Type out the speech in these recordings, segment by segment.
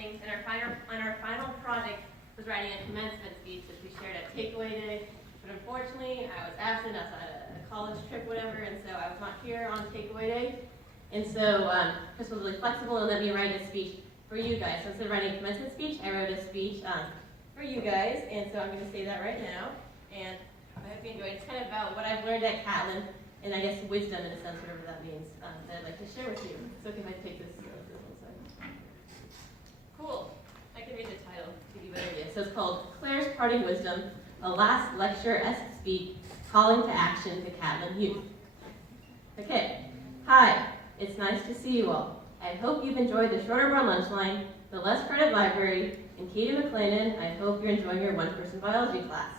things, and our final project was writing a commencement speech, which we shared at Takeaway Day. But unfortunately, I was absent outside a college trip, whatever, and so I was not here on Takeaway Day. And so Chris was really flexible and let me write a speech for you guys. So instead of writing a commencement speech, I wrote a speech for you guys, and so I'm going to say that right now. And I hope you enjoy it. It's kind of about what I've learned at Catlin, and I guess wisdom in a sense, whatever that means, that I'd like to share with you. It's okay if I take this one side. Cool. I can read the title to give you a better idea. So it's called Claire's Parting Wisdom, a last lecture-esque speech calling to action to Catlin youth. Okay. Hi, it's nice to see you all. I hope you've enjoyed the shorter run lunch line, the less crowded library, and Katie McLennan, I hope you're enjoying your one-person biology class.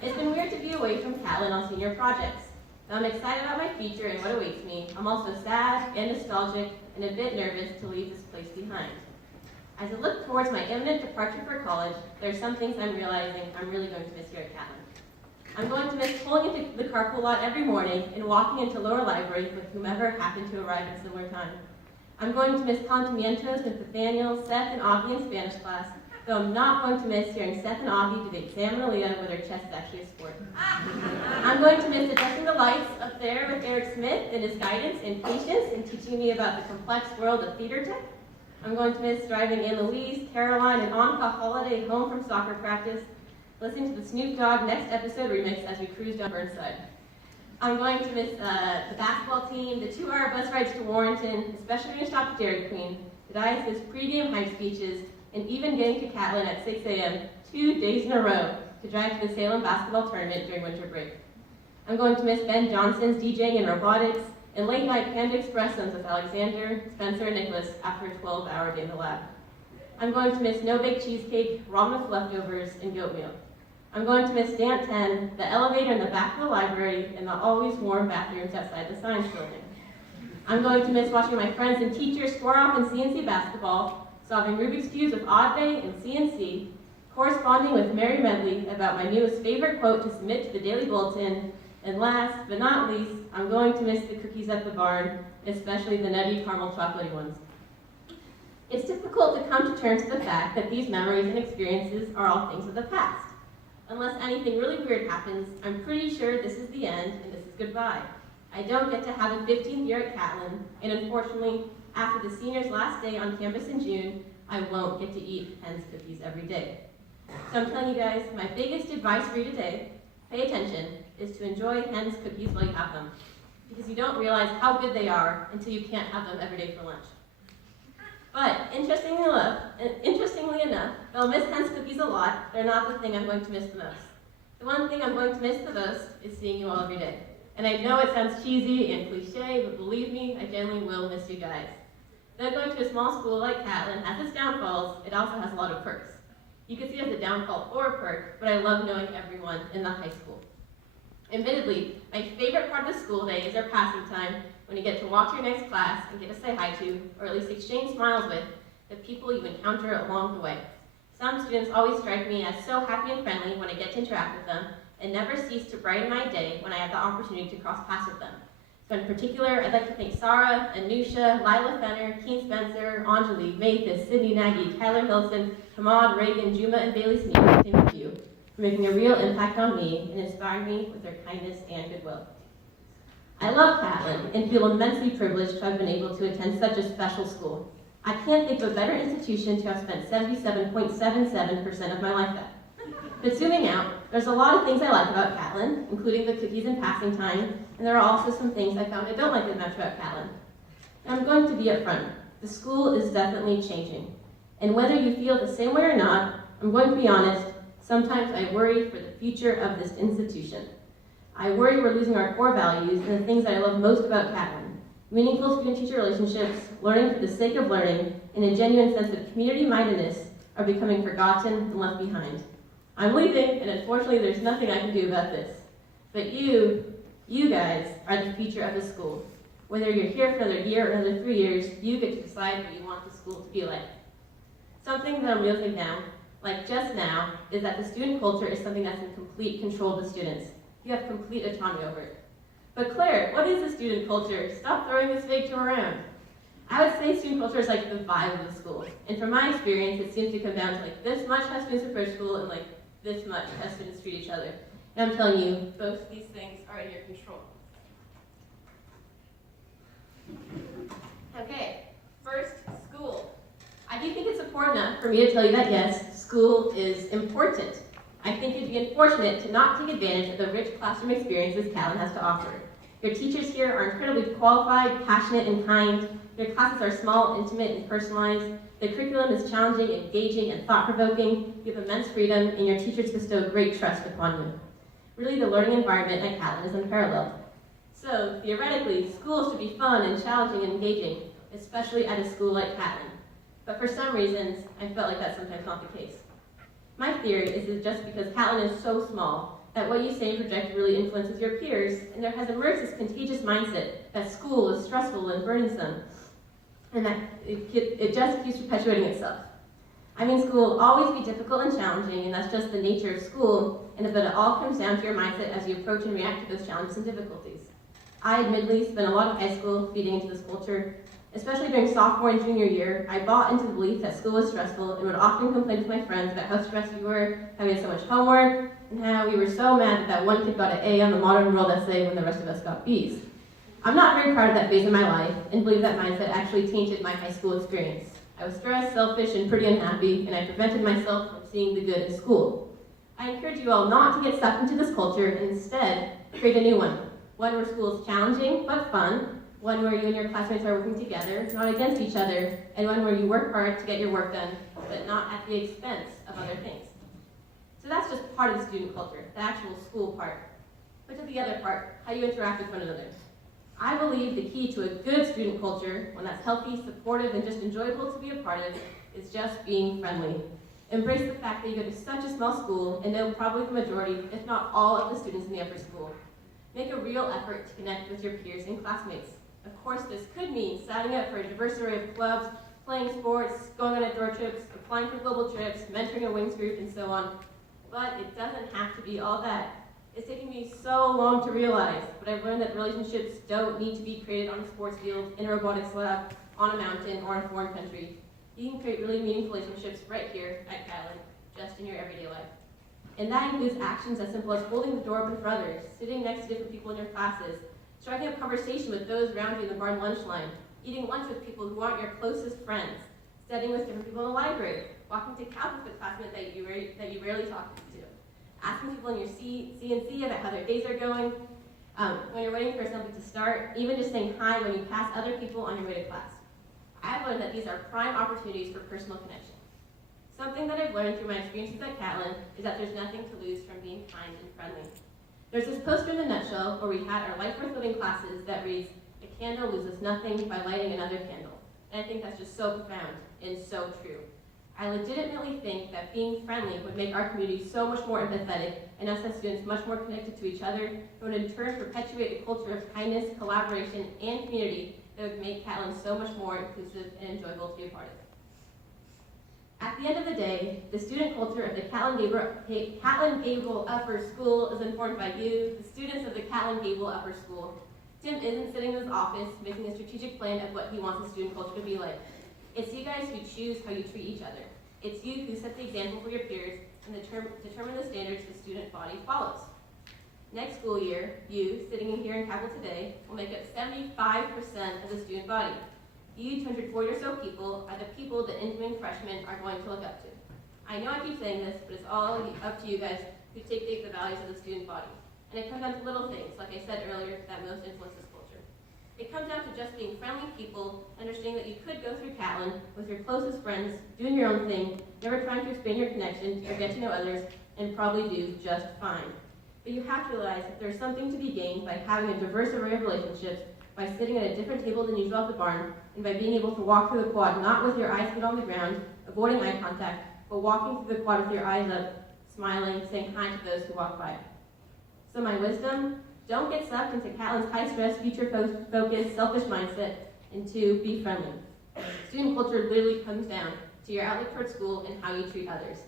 It's been weird to be away from Catlin on senior projects. Though I'm excited about my future and what awaits me, I'm also sad and nostalgic and a bit nervous to leave this place behind. As I look towards my imminent departure for college, there are some things I'm realizing I'm really going to miss here at Catlin. I'm going to miss pulling into the carpool lot every morning and walking into lower library with whomever happened to arrive at similar time. I'm going to miss Contamientos with Nathaniel, Seth, and Augie in Spanish class, though I'm not going to miss hearing Seth and Augie debate Sam and Aaliyah whether chess is actually a sport. I'm going to miss adjusting the lights up there with Eric Smith and his guidance and patience in teaching me about the complex world of theater tech. I'm going to miss driving Ann Louise, Caroline, and Annika Holiday home from soccer practice, listening to the Snoop Dogg Next Episode remix as we cruise down Burnside. I'm going to miss the basketball team, the 2-hour bus rides to Warrenton, especially when we stop at Dairy Queen, the Dice's pregame hype speeches, and even getting to Catlin at 6 a.m. 2 days in a row to drive to the Salem basketball tournament during winter break. I'm going to miss Ben Johnson's DJing and robotics, and late-night Panda Expressions with Alexander, Spencer, and Nicholas after a 12-hour day in the lab. I'm going to miss no-bake cheesecake, ramen with leftovers, and goat meal. I'm going to miss Dant 10, the elevator in the back of the library, and the always warm bathrooms outside the science building. I'm going to miss watching my friends and teachers square off in CNC basketball, solving Rubik's Cubes with Odd Bay and CNC, corresponding with Mary Medley about my newest favorite quote to submit to the Daily Bulletin, and last but not least, I'm going to miss the cookies at the barn, especially the nutty caramel chocolatey ones. It's difficult to come to terms with the fact that these memories and experiences are all things of the past. Unless anything really weird happens, I'm pretty sure this is the end and this is goodbye. I don't get to have a 15th year at Catlin, and unfortunately, after the seniors' last day on campus in June, I won't get to eat Hen's cookies every day. So I'm telling you guys, my biggest advice for you today, pay attention, is to enjoy Hen's cookies while you have them. Because you don't realize how good they are until you can't have them every day for lunch. But interestingly enough, though I'll miss Hen's cookies a lot, they're not the thing I'm going to miss the most. The one thing I'm going to miss the most is seeing you all every day. And I know it sounds cheesy and cliche, but believe me, I genuinely will miss you guys. Though going to a small school like Catlin has its downfalls, it also has a lot of perks. You can see it as a downfall or a perk, but I love knowing everyone in the high school. Admittedly, my favorite part of the school day is our passing time, when you get to walk to your next class and get to say hi to, or at least exchange smiles with, the people you encounter along the way. Some students always strike me as so happy and friendly when I get to interact with them, and never cease to brighten my day when I have the opportunity to cross paths with them. So in particular, I'd like to thank Sarah, Anusha, Lila Fenner, Keen Spencer, Anjali, Mathis, Sydney Nagy, Tyler Hilson, Hamad, Reagan, Juma, and Bailey Sneak, thank you for making a real impact on me and inspiring me with their kindness and goodwill. I love Catlin and feel immensely privileged to have been able to attend such a special school. I can't think of a better institution to have spent 77.77% of my life at. But zooming out, there's a lot of things I like about Catlin, including the cookies and passing time, and there are also some things I found I don't like as much about Catlin. And I'm going to be upfront. The school is definitely changing. And whether you feel the same way or not, I'm going to be honest, sometimes I worry for the future of this institution. I worry we're losing our core values and the things that I love most about Catlin. Meaningful student-teacher relationships, learning for the sake of learning, and a genuine sense of community-mindedness are becoming forgotten and left behind. I'm leaving, and unfortunately there's nothing I can do about this. But you guys are the future of the school. Whether you're here for another year or another 3 years, you get to decide what you want the school to be like. Something that I'm realizing now, like just now, is that the student culture is something that's in complete control of the students. You have complete autonomy over it. But Claire, what is a student culture? Stop throwing this vague term around. I would say student culture is like the vibe of the school. And from my experience, it seems to come down to like this much how students approach school and like this much how students treat each other. And I'm telling you, both of these things are in your control. Okay, first, school. I do think it's important enough for me to tell you that yes, school is important. I think you'd be unfortunate to not take advantage of the rich classroom experiences Callan has to offer. Your teachers here are incredibly qualified, passionate, and kind. Their classes are small, intimate, and personalized. The curriculum is challenging, engaging, and thought-provoking. You have immense freedom, and your teachers bestow great trust upon you. Really, the learning environment at Callan is unparalleled. So, theoretically, school should be fun and challenging and engaging, especially at a school like Callan. But for some reasons, I felt like that's sometimes not the case. My theory is that just because Callan is so small, that what you say and project really influences your peers, and there has emerged this contagious mindset that school is stressful and burdensome, and that it just keeps perpetuating itself. I mean, school will always be difficult and challenging, and that's just the nature of school, and that it all comes down to your mindset as you approach and react to those challenges and difficulties. I admittedly spent a lot of high school feeding into this culture. Especially during sophomore and junior year, I bought into the belief that school was stressful and would often complain with my friends about how stressed we were, how we had so much homework, and how we were so mad that that one kid got an A on the Modern World essay when the rest of us got B's. I'm not very proud of that phase of my life and believe that mindset actually tainted my high school experience. I was stressed, selfish, and pretty unhappy, and I prevented myself from seeing the good in school. I encourage you all not to get sucked into this culture and instead create a new one where school is challenging but fun, one where you and your classmates are working together, not against each other, and one where you work hard to get your work done, but not at the expense of other things. So that's just part of the student culture, the actual school part. But to the other part, how you interact with one another. I believe the key to a good student culture, one that's healthy, supportive, and just enjoyable to be a part of, is just being friendly. Embrace the fact that you go to such a small school and know probably the majority, if not all, of the students in the upper school. Make a real effort to connect with your peers and classmates. Of course, this could mean signing up for a diverse array of clubs, playing sports, going on outdoor trips, applying for global trips, mentoring a wings group, and so on. But it doesn't have to be all that. It's taken me so long to realize, but I've learned that relationships don't need to be created on a sports field, in a robotics lab, on a mountain, or in a foreign country. You can create really meaningful relationships right here at Callan, just in your everyday life. And that includes actions as simple as holding the door open for others, sitting next to different people in your classes, striking up conversation with those around you in the barn lunch line, eating lunch with people who aren't your closest friends, studying with different people in the library, walking to couch with a classmate that you rarely talk to, asking people in your C&C about how their days are going, when you're waiting for something to start, even just saying hi when you pass other people on your way to class. I've learned that these are prime opportunities for personal connection. Something that I've learned through my experiences at Callan is that there's nothing to lose from being kind and friendly. There's this poster in the nutshell where we had our Life Worth Living classes that reads, "A candle loses nothing by lighting another candle." And I think that's just so profound and so true. I legitimately think that being friendly would make our community so much more empathetic and us as students much more connected to each other, and would in turn perpetuate a culture of kindness, collaboration, and community that would make Callan so much more inclusive and enjoyable to be a part of. At the end of the day, the student culture of the Callan Gable Upper School is informed by you, the students of the Callan Gable Upper School. Tim isn't sitting in his office making a strategic plan of what he wants the student culture to be like. It's you guys who choose how you treat each other. It's you who set the example for your peers and determine the standards the student body follows. Next school year, you, sitting in here in Cabell today, will make up 75% of the student body. You 240 or so people are the people that incoming freshmen are going to look up to. I know I keep saying this, but it's all up to you guys who take the values of the student body. And it comes down to little things, like I said earlier, that most influence this culture. It comes down to just being friendly people, understanding that you could go through Callan with your closest friends, doing your own thing, never trying to expand your connection or get to know others, and probably do just fine. But you have to realize that there's something to be gained by having a diverse array of relationships, by sitting at a different table than usual at the barn, and by being able to walk through the quad not with your eyes put on the ground, avoiding eye contact, but walking through the quad with your eyes up, smiling, saying hi to those who walk by. So my wisdom, don't get sucked into Callan's high-stress, future-focused, selfish mindset, and two, be friendly. Student culture literally comes down to your outlook toward school and how you treat others.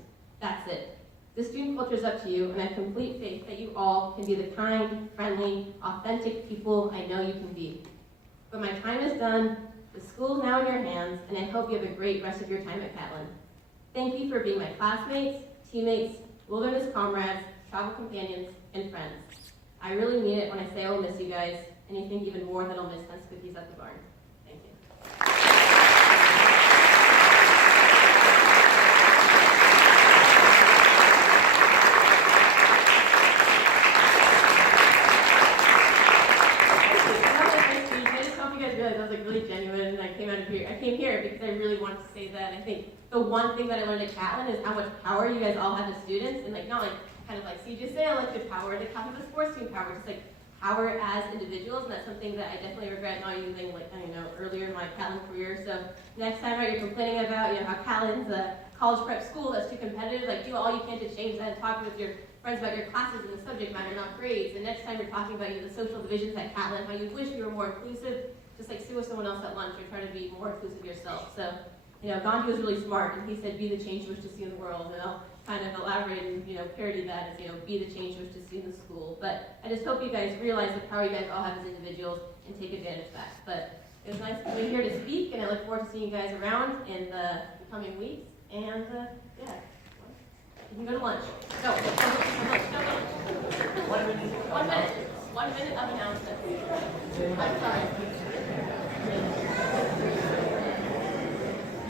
That's it. The student culture is up to you, and I have complete faith that you all can be the kind, friendly, authentic people I know you can be. But my time is done. The school is now in your hands, and I hope you have a great rest of your time at Catlin. Thank you for being my classmates, teammates, wilderness comrades, travel companions, and friends. I really mean it when I say I will miss you guys, and I think even more that I'll miss Hunt's cookies at the barn. Thank you. I came here because I really wanted to say that. I think the one thing that I learned at Catlin is how much power you guys all have as students, and like not like kind of like CJ say elective power, the kind of the sports team power, just like power as individuals, and that's something that I definitely regret not using like earlier in my Catlin career. So next time you're complaining about how Catlin's a college prep school that's too competitive, like do all you can to change that. Talk with your friends about your classes and the subject matter, not grades. And next time you're talking about the social divisions at Catlin, how you wish you were more inclusive. Just like sit with someone else at lunch or try to be more inclusive yourself. So, Gandhi was really smart, and he said, be the change you wish to see in the world. And I'll kind of elaborate and, parody that as, be the change you wish to see in the school. But I just hope you guys realize the power you guys all have as individuals and take advantage of that. But it was nice being here to speak, and I look forward to seeing you guys around in the coming weeks. And, yeah, you can go to lunch. Go. 1 minute. 1 minute. 1 minute of announcements. I'm sorry.